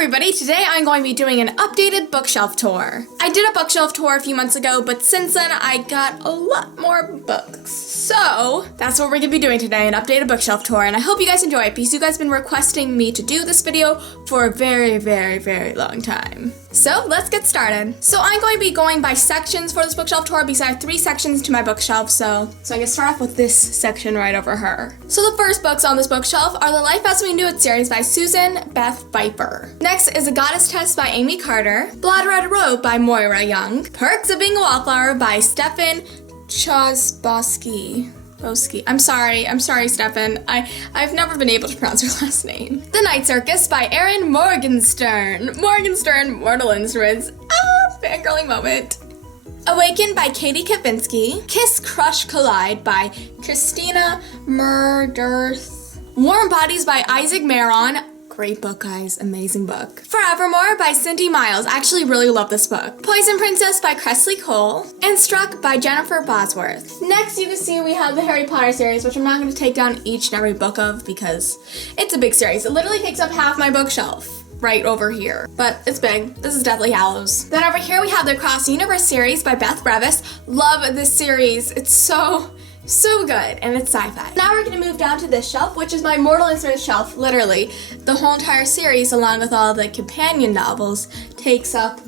everybody, today I'm going to be doing an updated bookshelf tour. I did a bookshelf tour a few months ago, but since then I got a lot more books. So that's what we're going to be doing today, an updated bookshelf tour, and I hope you guys enjoy it because you guys have been requesting me to do this video for a very long time. So let's get started. So I'm going to be going by sections for this bookshelf tour because I have 3 sections to my bookshelf, so I can start off with this section right over her. So the first books on this bookshelf are the Life as We Knew It series by Suzanne Beth Viper. Next is A Goddess Test by Amy Carter, Blood Red Robe by Moira Young, Perks of Being a Wallflower by Stefan Chosbosky. I'm sorry, Stefan. I've never been able to pronounce her last name. The Night Circus by Erin Morgenstern. Mortal Instruments. Fangirling moment. Awaken by Katie Kavinsky. Kiss, Crush, Collide by Christina Murderth. Warm Bodies by Isaac Maron. Great book, guys. Amazing book. Forevermore by Cindy Miles. I actually really love this book. Poison Princess by Cressley Cole. And Struck by Jennifer Bosworth. Next, you can see we have the Harry Potter series, which I'm not going to take down each and every book of because it's a big series. It literally takes up half my bookshelf right over here, but it's big. This is Deathly Hallows. Then over here we have the Cross Universe series by Beth Revis. Love this series. It's so good, and it's sci-fi. Now we're gonna move down to this shelf, which is my Mortal Instruments shelf. Literally, the whole entire series, along with all the companion novels, takes up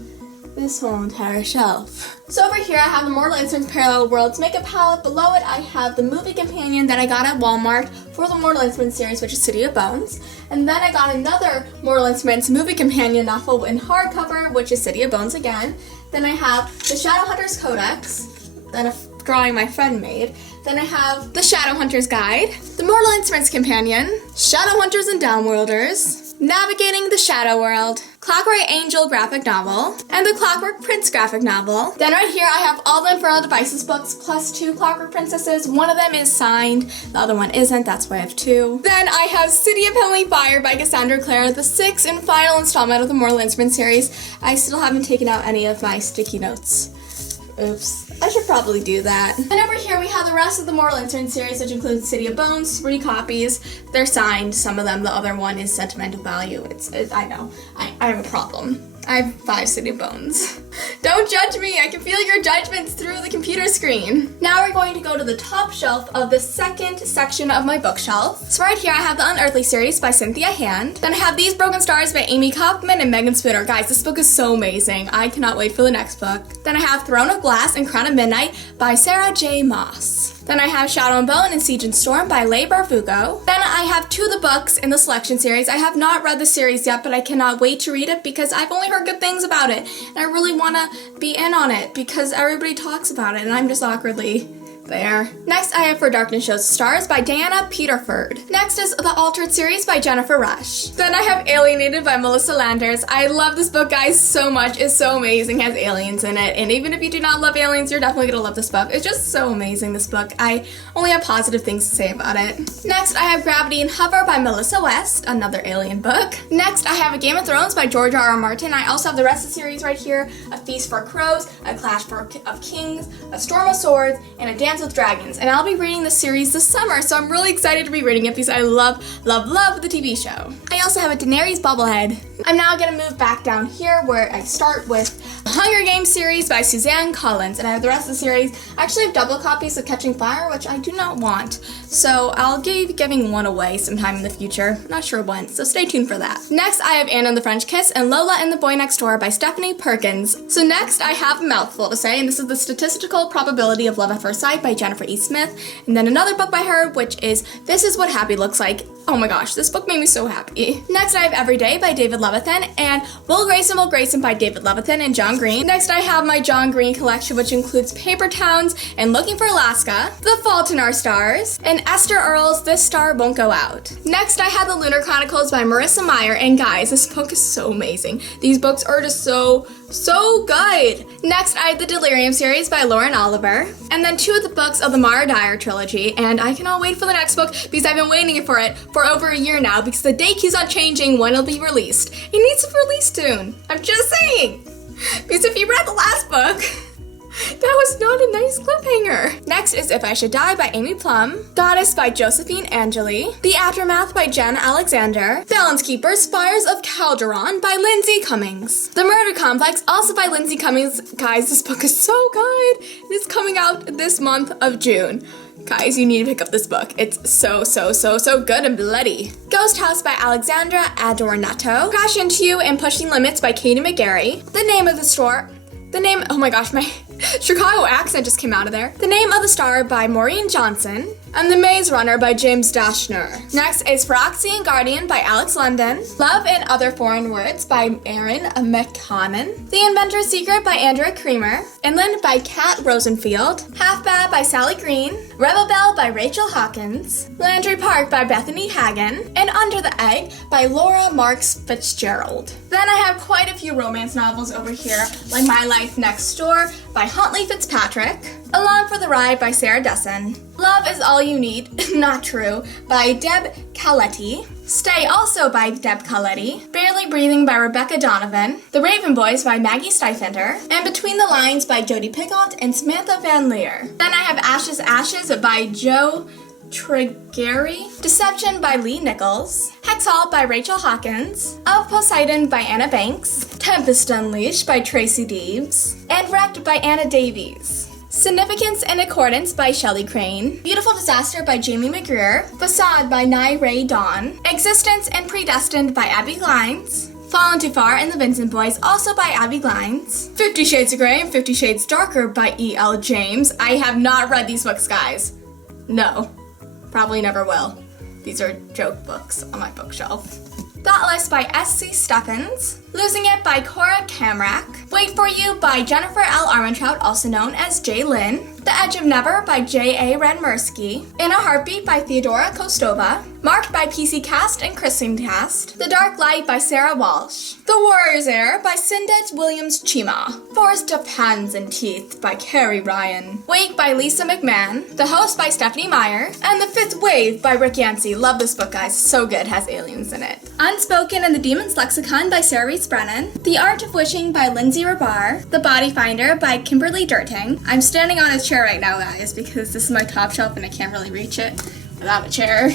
this whole entire shelf. So over here I have the Mortal Instruments Parallel Worlds makeup palette. Below it I have the movie companion that I got at Walmart for the Mortal Instruments series, which is City of Bones. And then I got another Mortal Instruments movie companion novel in hardcover, which is City of Bones again. Then I have the Shadowhunters Codex, then a drawing my friend made. Then I have the Shadowhunters Guide, the Mortal Instruments Companion, Shadowhunters and Downworlders, Navigating the Shadow World, Clockwork Angel graphic novel, and the Clockwork Prince graphic novel. Then right here I have all the Infernal Devices books plus 2 Clockwork Princesses. One of them is signed, the other one isn't, that's why I have 2. Then I have City of Heavenly Fire by Cassandra Clare, the 6th and final installment of the Mortal Instruments series. I still haven't taken out any of my sticky notes. Oops. I should probably do that. And over here we have the rest of the Mortal Instruments series, which includes City of Bones, 3 copies. They're signed, some of them. The other one is sentimental value. I know. I have a problem. I have 5 City of Bones. Don't judge me. I can feel your judgments through the computer screen. Now we're going to go to the top shelf of the second section of my bookshelf. So right here I have the Unearthly Series by Cynthia Hand. Then I have These Broken Stars by Amy Kaufman and Megan Spooner. Guys, this book is so amazing. I cannot wait for the next book. Then I have Throne of Glass and Crown of Midnight by Sarah J. Moss. Then I have Shadow and Bone and Siege and Storm by Leigh Barfugo. Then I have 2 of the books in the Selection series. I have not read the series yet, but I cannot wait to read it because I've only heard good things about it. And I really want to be in on it because everybody talks about it and I'm just awkwardly there. Next, I have For Darkness Shows Stars by Diana Peterford. Next is The Altered Series by Jennifer Rush. Then I have Alienated by Melissa Landers. I love this book, guys, so much. It's so amazing. It has aliens in it. And even if you do not love aliens, you're definitely gonna love this book. It's just so amazing, this book. I only have positive things to say about it. Next, I have Gravity and Hover by Melissa West, another alien book. Next, I have A Game of Thrones by George R. R. Martin. I also have the rest of the series right here. A Feast for Crows, A Clash of Kings, A Storm of Swords, and A Dance with Dragons, and I'll be reading this series this summer, so I'm really excited to be reading it because I love the TV show. I also have a Daenerys bobblehead. I'm now gonna move back down here where I start with the Hunger Games series by Suzanne Collins, and I have the rest of the series. I actually have double copies of Catching Fire, which I do not want, so I'll be giving one away sometime in the future. Not sure when, so stay tuned for that. Next, I have Anna and the French Kiss and Lola and the Boy Next Door by Stephanie Perkins. So next, I have a mouthful to say, and this is the Statistical Probability of Love at First Sight by Jennifer E. Smith, and then another book by her, which is This Is What Happy Looks Like. Oh my gosh, this book made me so happy. Next, I have Every Day by David Levithan, and Will Grayson by David Levithan and John Green. Next, I have my John Green collection, which includes Paper Towns and Looking for Alaska, The Fault in Our Stars, and Esther Earle's This Star Won't Go Out. Next, I have the Lunar Chronicles by Marissa Meyer, and guys, this book is so amazing. These books are just so good. Next, I have the Delirium Series by Lauren Oliver, and then 2 of the books of the Mara Dyer trilogy, and I cannot wait for the next book because I've been waiting for it for over a year now because the date keeps on changing when it'll be released. It needs to be released soon. I'm just saying. Because if you read the last book, That was not a nice cliffhanger. Next is If I Should Die by Amy Plum, Goddess by Josephine Angeli, The Aftermath by Jen Alexander, Balance Keepers, Fires of Calderon by Lindsay Cummings, The Murder Complex, also by Lindsay Cummings. Guys, this book is so good. It's coming out this month of June. Guys, you need to pick up this book. It's so good and bloody. Ghost House by Alexandra Adornato, Crash Into You and Pushing Limits by Katie McGarry, oh my gosh, my Chicago accent just came out of there. The Name of the Star by Maureen Johnson, and The Maze Runner by James Dashner. Next is Phyrexian Guardian by Alex London, Love and Other Foreign Words by Erin McConnon, The Inventor's Secret by Andrea Creamer, Inland by Kat Rosenfield, Half Bad by Sally Green, Rebel Bell by Rachel Hawkins, Landry Park by Bethany Hagen, and Under the Egg by Laura Marks Fitzgerald. Then I have quite a few romance novels over here, like My Life Next Door by Huntley Fitzpatrick, Along for the Ride by Sarah Dessen, Love Is All You Need, Not True by Deb Caletti, Stay also by Deb Caletti, Barely Breathing by Rebecca Donovan, The Raven Boys by Maggie Stiefender, and Between the Lines by Jodi Picoult and Samantha Van Leer. Then I have Ashes by Joe Trigeri, Deception by Lee Nichols, Hexall by Rachel Hawkins, Of Poseidon by Anna Banks, Tempest Unleashed by Tracy Deebs, and Wrecked by Anna Davies. Significance and Accordance by Shelley Crane, Beautiful Disaster by Jamie McGreer, Facade by Nye Ray Dawn, Existence and Predestined by Abby Glines, Fallen Too Far and the Vincent Boys, also by Abby Glines, 50 Shades of Grey and 50 Shades Darker by E.L. James. I have not read these books, guys. No, probably never will. These are joke books on my bookshelf. Thoughtless by S.C. Steffens, Losing It by Cora Camrack, Wait For You by Jennifer L. Armentrout, also known as J. Lynn, The Edge of Never by J.A. Renmersky, In a Heartbeat by Theodora Kostova, Marked by P.C. Cast and Kristen Cast, The Dark Light by Sarah Walsh, The Warrior's Heir by Cindet Williams Chima, Forest of Hands and Teeth by Carrie Ryan, Wake by Lisa McMahon, The Host by Stephanie Meyer, and The Fifth Wave by Rick Yancey. Love this book, guys. So good. Has aliens in it. Unspoken and the Demon's Lexicon by Sarah Reese Brennan, The Art of Wishing by Lindsay Rabar, The Body Finder by Kimberly Dirting. I'm standing on a chair right now, guys, because this is my top shelf and I can't really reach it without a chair.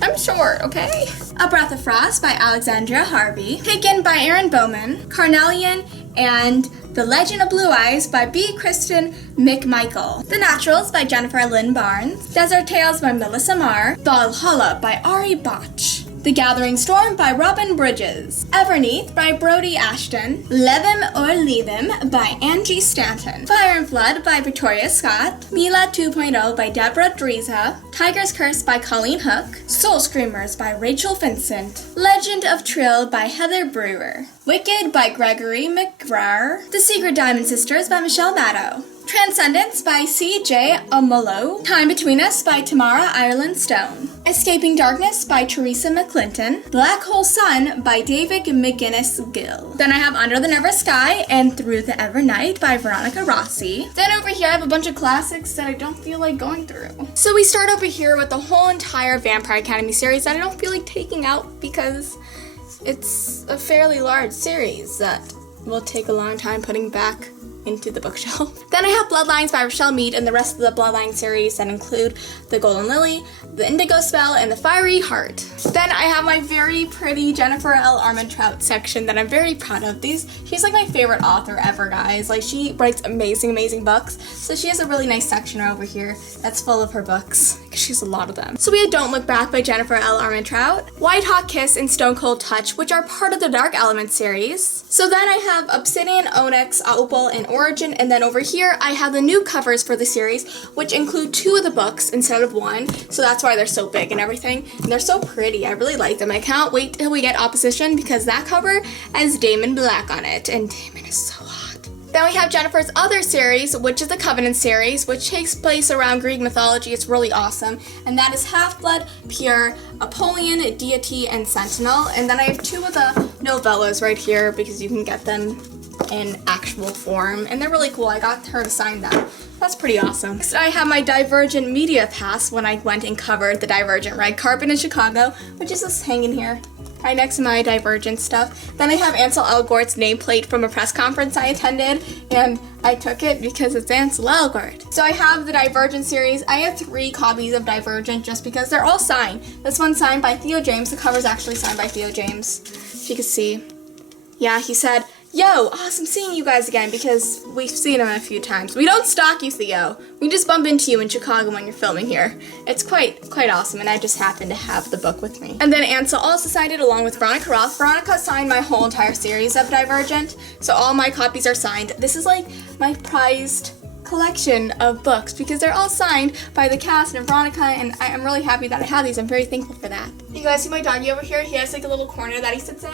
I'm short, okay? A Breath of Frost by Alexandra Harvey, Taken by Aaron Bowman, Carnelian, and The Legend of Blue Eyes by B. Kristen McMichael, The Naturals by Jennifer Lynn Barnes, Desert Tales by Melissa Marr, Valhalla by Ari Botch, The Gathering Storm by Robin Bridges, Everneath by Brody Ashton, Lev Him or Leave Him by Angie Stanton, Fire and Flood by Victoria Scott, Mila 2.0 by Deborah Driza, Tiger's Curse by Colleen Hook, Soul Screamers by Rachel Vincent, Legend of Trill by Heather Brewer, Wicked by Gregory McGrath, The Secret Diamond Sisters by Michelle Maddow, Transcendence by C.J. Omolo, Time Between Us by Tamara Ireland Stone, Escaping Darkness by Teresa McClinton, Black Hole Sun by David McGinnis Gill. Then I have Under the Never Sky and Through the Ever Night by Veronica Rossi. Then over here I have a bunch of classics that I don't feel like going through. So we start over here with the whole entire Vampire Academy series that I don't feel like taking out because it's a fairly large series that will take a long time putting back into the bookshelf. Then I have Bloodlines by Rochelle Mead and the rest of the Bloodline series that include The Golden Lily, The Indigo Spell, and The Fiery Heart. Then I have my very pretty Jennifer L. Armentrout section that I'm very proud of. She's like my favorite author ever, guys. Like, she writes amazing books. So she has a really nice section over here that's full of her books. She has a lot of them. So we have Don't Look Back by Jennifer L. Armentrout, White Hot Kiss, and Stone Cold Touch, which are part of the Dark Element series. So then I have Obsidian, Onyx, Opal, and Origin, and then over here I have the new covers for the series, which include 2 of the books instead of 1, so that's why they're so big and everything, and they're so pretty. I really like them. I cannot wait till we get Opposition because that cover has Damon Black on it, and Damon is so hot. Then we have Jennifer's other series, which is the Covenant series, which takes place around Greek mythology. It's really awesome, and that is Half-Blood, Pure, Apollyon, Deity, and Sentinel. And then I have 2 of the novellas right here because you can get them in actual form, and they're really cool. I got her to sign them. That's pretty awesome. So I have my Divergent media pass when I went and covered the Divergent red carpet in Chicago, which is just hanging here. right next to my Divergent stuff. Then I have Ansel Elgort's nameplate from a press conference I attended, and I took it because it's Ansel Elgort. So I have the Divergent series. I have 3 copies of Divergent just because they're all signed. This one's signed by Theo James. The cover's actually signed by Theo James, if you can see. Yeah, he said, "Yo, awesome seeing you guys again," because we've seen him a few times. We don't stalk you, Theo. We just bump into you in Chicago when you're filming here. It's quite awesome, and I just happen to have the book with me. And then Ansel also signed it along with Veronica Roth. Veronica signed my whole entire series of Divergent, so all my copies are signed. This is like my prized collection of books because they're all signed by the cast and Veronica, and I'm really happy that I have these. I'm very thankful for that. You guys see my doggy over here? He has like a little corner that he sits in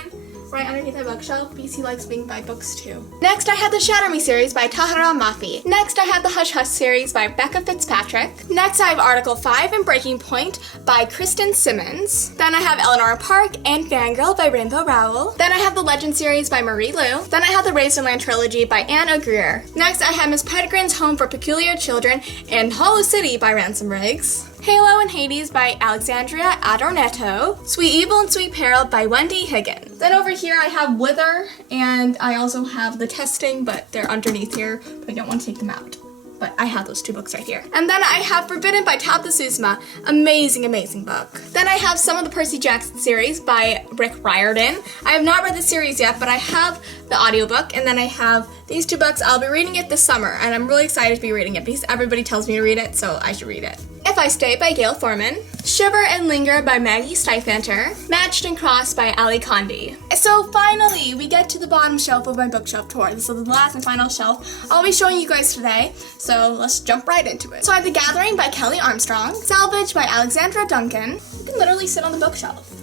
right underneath my bookshelf because he likes being by books too. Next, I had the Shatter Me series by Tahara Mafi. Next, I had the Hush Hush series by Becca Fitzpatrick. Next, I have Article 5 and Breaking Point by Kristen Simmons. Then I have Eleanor Park and Fangirl by Rainbow Rowell. Then I have the Legend series by Marie Lu. Then I have the Razorland trilogy by Anne O'Greer. Next, I have Miss Pettigrew Home for Peculiar Children and Hollow City by Ransom Riggs. Halo and Hades by Alexandria Adornetto. Sweet Evil and Sweet Peril by Wendy Higgins. Then over here I have Wither, and I also have The Testing, but they're underneath here, but I don't want to take them out. But I have those 2 books right here. And then I have Forbidden by Tabitha Susma. Amazing, amazing book. Then I have some of the Percy Jackson series by Rick Riordan. I have not read the series yet, but I have the audiobook, and then I have these 2 books. I'll be reading it this summer, and I'm really excited to be reading it because everybody tells me to read it, so I should read it. If I Stay by Gail Forman, Shiver and Linger by Maggie Stiefvater, Matched and Crossed by Ali Condi. So finally, we get to the bottom shelf of my bookshelf tour. This is the last and final shelf I'll be showing you guys today, so let's jump right into it. So I have The Gathering by Kelly Armstrong, Salvage by Alexandra Duncan. You can literally sit on the bookshelf.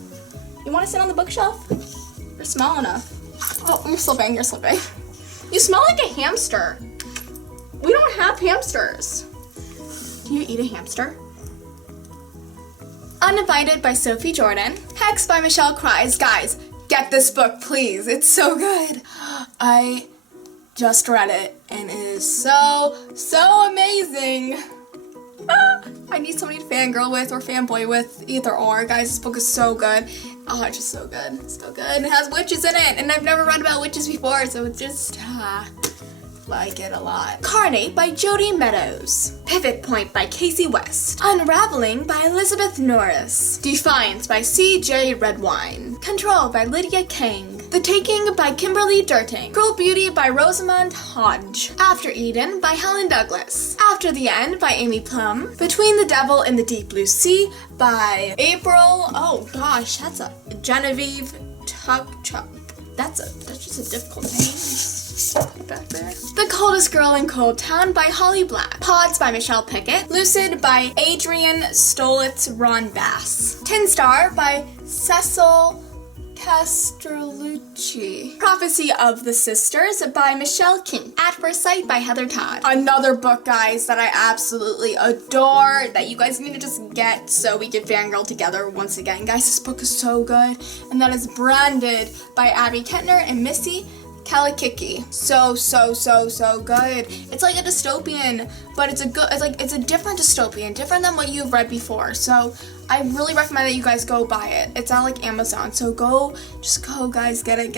You want to sit on the bookshelf? You're small enough. Oh, you're slipping. You smell like a hamster. We don't have hamsters. Do you eat a hamster? Uninvited by Sophie Jordan. Hex by Michelle Cries. Guys, get this book, please. It's so good. I just read it, and it is so amazing. I need somebody to fangirl with or fanboy with, either or. Guys, this book is so good. Oh, it's just so good. It's so good. It has witches in it, and I've never read about witches before, so it's just, like it a lot. Carnate by Jodi Meadows. Pivot Point by Casey West. Unraveling by Elizabeth Norris. Defiance by C.J. Redwine. Control by Lydia King. The Taking by Kimberly Durting. Cruel Beauty by Rosamund Hodge. After Eden by Helen Douglas. After the End by Amy Plum. Between the Devil and the Deep Blue Sea by April, oh gosh, that's a Genevieve Tuck. That's just a difficult name. Put it back there. The Coldest Girl in Cold Town by Holly Black. Pods by Michelle Pickett. Lucid by Adrian Stolitz Ron Bass. Tin Star by Cecil Castellucci. Prophecy of the Sisters by Michelle King. At First Sight by Heather Todd. Another book, guys, that I absolutely adore that you guys need to just get so we can fangirl together once again. Guys, this book is so good, and that is Branded by Abby Kettner and Missy Kalikiki. So good. It's like a dystopian, but it's a different dystopian, different than what you've read before. So I really recommend that you guys go buy it. It's on like Amazon. So just go guys, get it.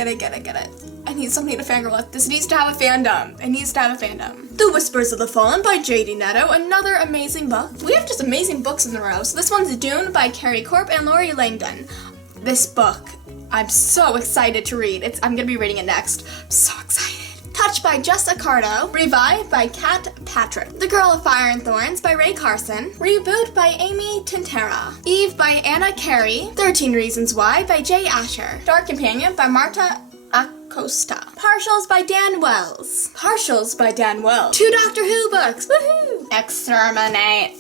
I need something to fangirl with. This needs to have a fandom. It needs to have a fandom. The Whispers of the Fallen by J.D. Netto, another amazing book. We have just amazing books in a row. So this one's Dune by Carrie Corp and Laurie Langdon. This book, I'm so excited to read. I'm gonna be reading it next. I'm so excited. Touched by Jess Accardo. Revived by Kat Patrick. The Girl of Fire and Thorns by Ray Carson. Reboot by Amy Tintera. Eve by Anna Carey. 13 Reasons Why by Jay Asher. Dark Companion by Marta Acosta. Partials by Dan Wells. 2 Doctor Who books. Woohoo! Exterminate.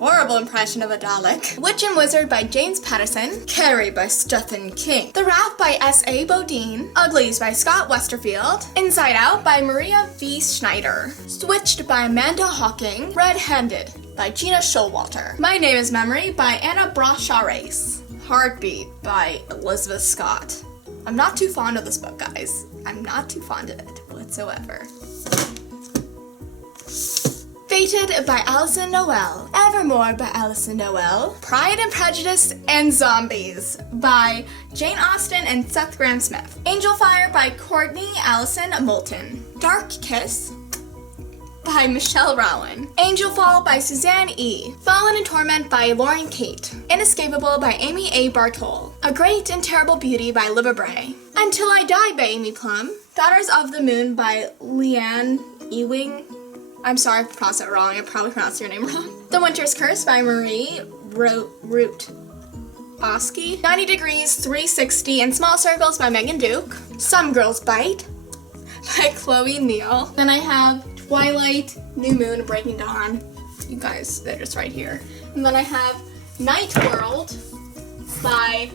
Horrible impression of a Dalek. Witch and Wizard by James Patterson. Carrie by Stephen King. The Wrath by S.A. Bodine. Uglies by Scott Westerfield. Inside Out by Maria V. Schneider. Switched by Amanda Hawking. Red-Handed by Gina Showalter. My Name is Memory by Anna Brachares. Heartbeat by Elizabeth Scott. I'm not too fond of this book, guys. I'm not too fond of it whatsoever. Fated by Alison Noel. Evermore by Alison Noel. Pride and Prejudice and Zombies by Jane Austen and Seth Grahame-Smith. Angel Fire by Courtney Allison Moulton. Dark Kiss by Michelle Rowan. Angel Fall by Suzanne E. Fallen in Torment by Lauren Kate. Inescapable by Amy A. Bartol. A Great and Terrible Beauty by Libba Bray. Until I Die by Amy Plum. Daughters of the Moon by Leanne Ewing. I'm sorry if I pronounced that wrong. I probably pronounced your name wrong. The Winter's Curse by Marie Root Oski. 90 Degrees, 360, and Small Circles by Megan Duke. Some Girls Bite by Chloe Neal. Then I have Twilight, New Moon, Breaking Dawn. You guys, they're just right here. And then I have Night World by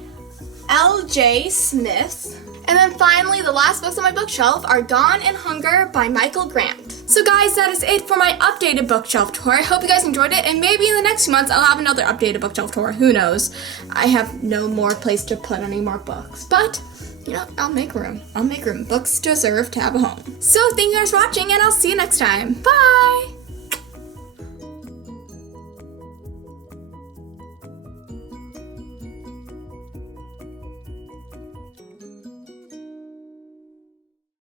L.J. Smith. And then finally, the last books on my bookshelf are Dawn and Hunger by Michael Grant. So guys, that is it for my updated bookshelf tour. I hope you guys enjoyed it, and maybe in the next few months I'll have another updated bookshelf tour. Who knows? I have no more place to put any more books. But, you know, I'll make room. I'll make room. Books deserve to have a home. So thank you guys for watching, and I'll see you next time. Bye!